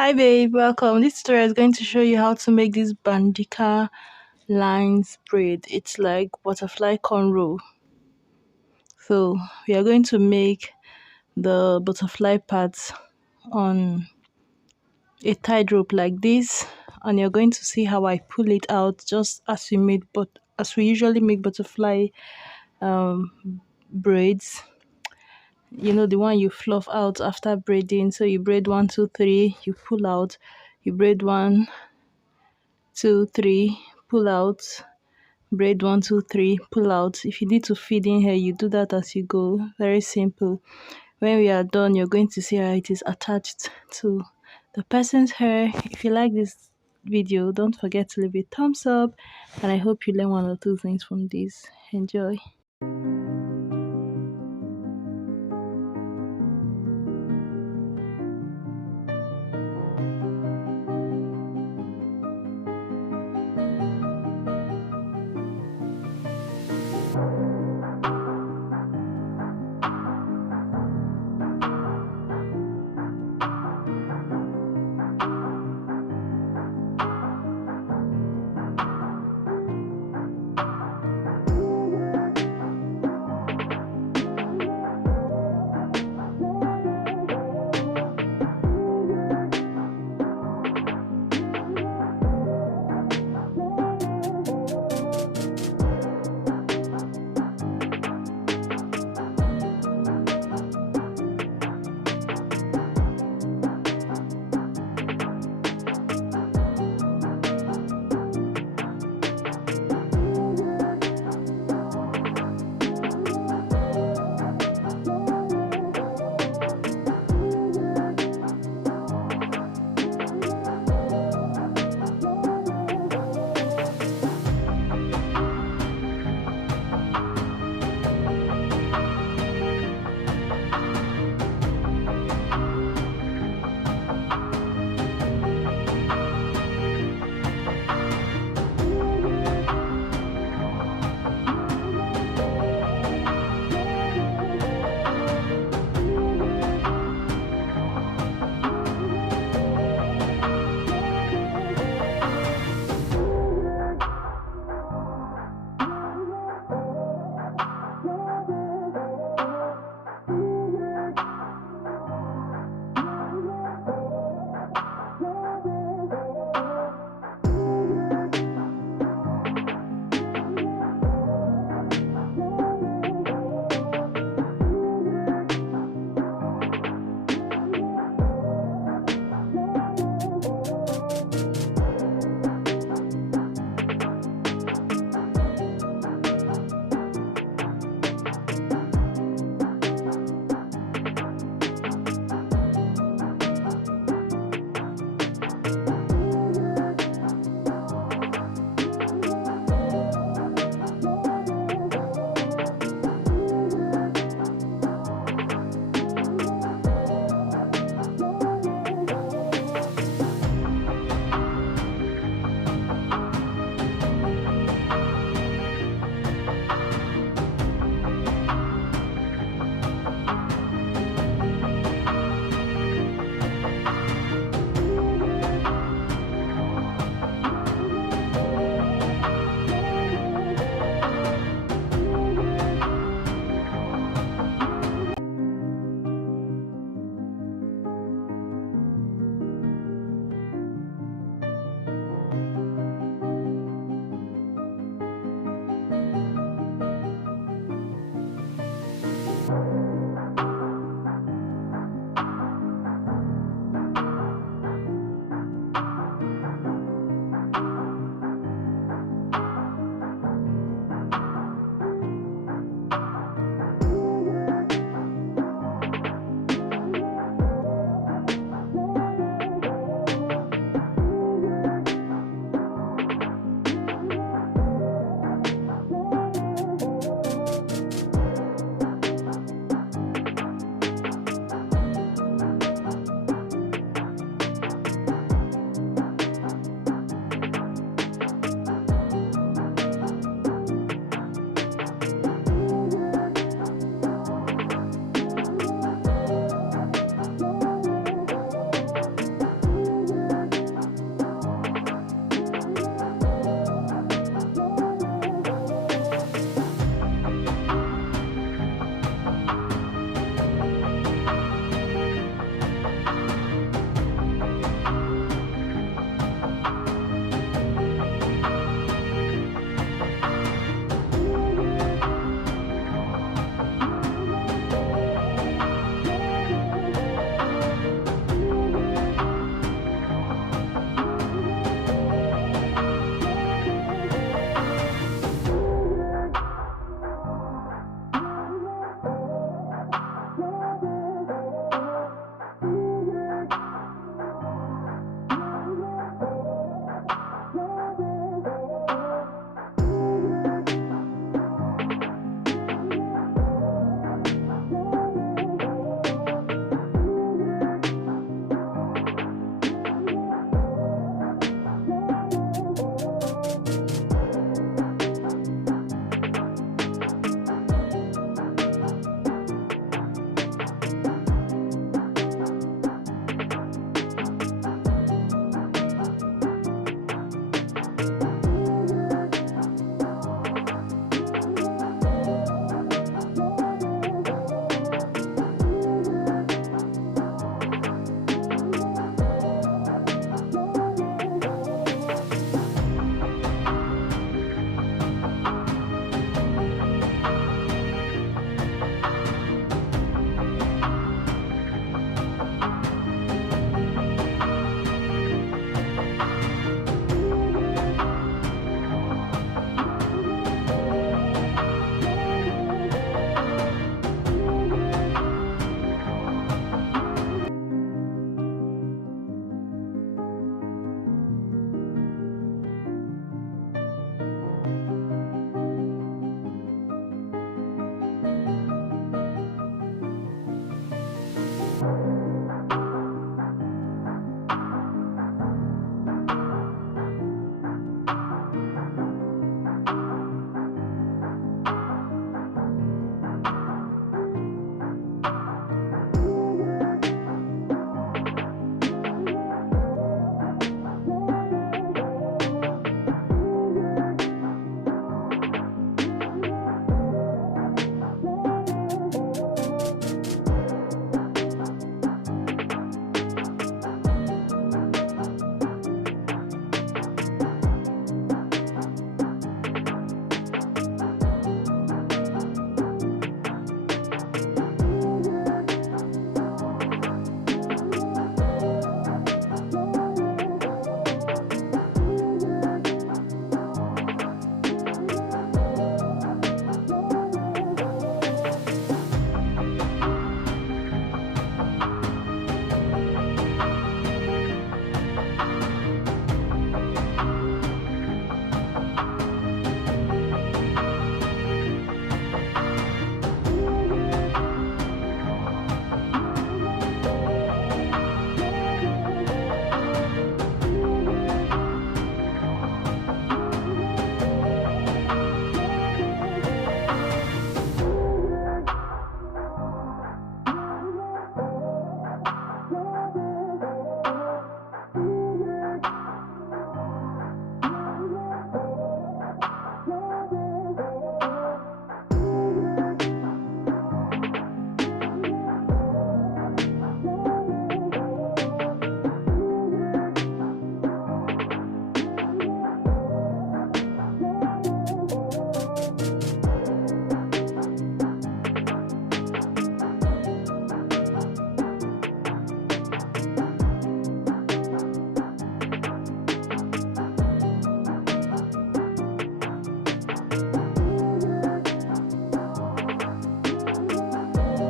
Hi babe, welcome. This tutorial is going to show you how to make this Bandika lines braid. It's like butterfly cornrow. So we are going to make the butterfly parts on a tied rope like this, and you're going to see how I pull it out just as we usually make butterfly um braids. You know, the one you fluff out after braiding. So you braid one, two, three, you pull out, you braid one, two, three, pull out, braid one, two, three, pull out. If you need to feed in hair, you do that as you go. Very simple. When we are done, you're going to see how it is attached to the person's hair. If you like this video, don't forget to leave a thumbs up, and I hope you learn one or two things from this. Enjoy.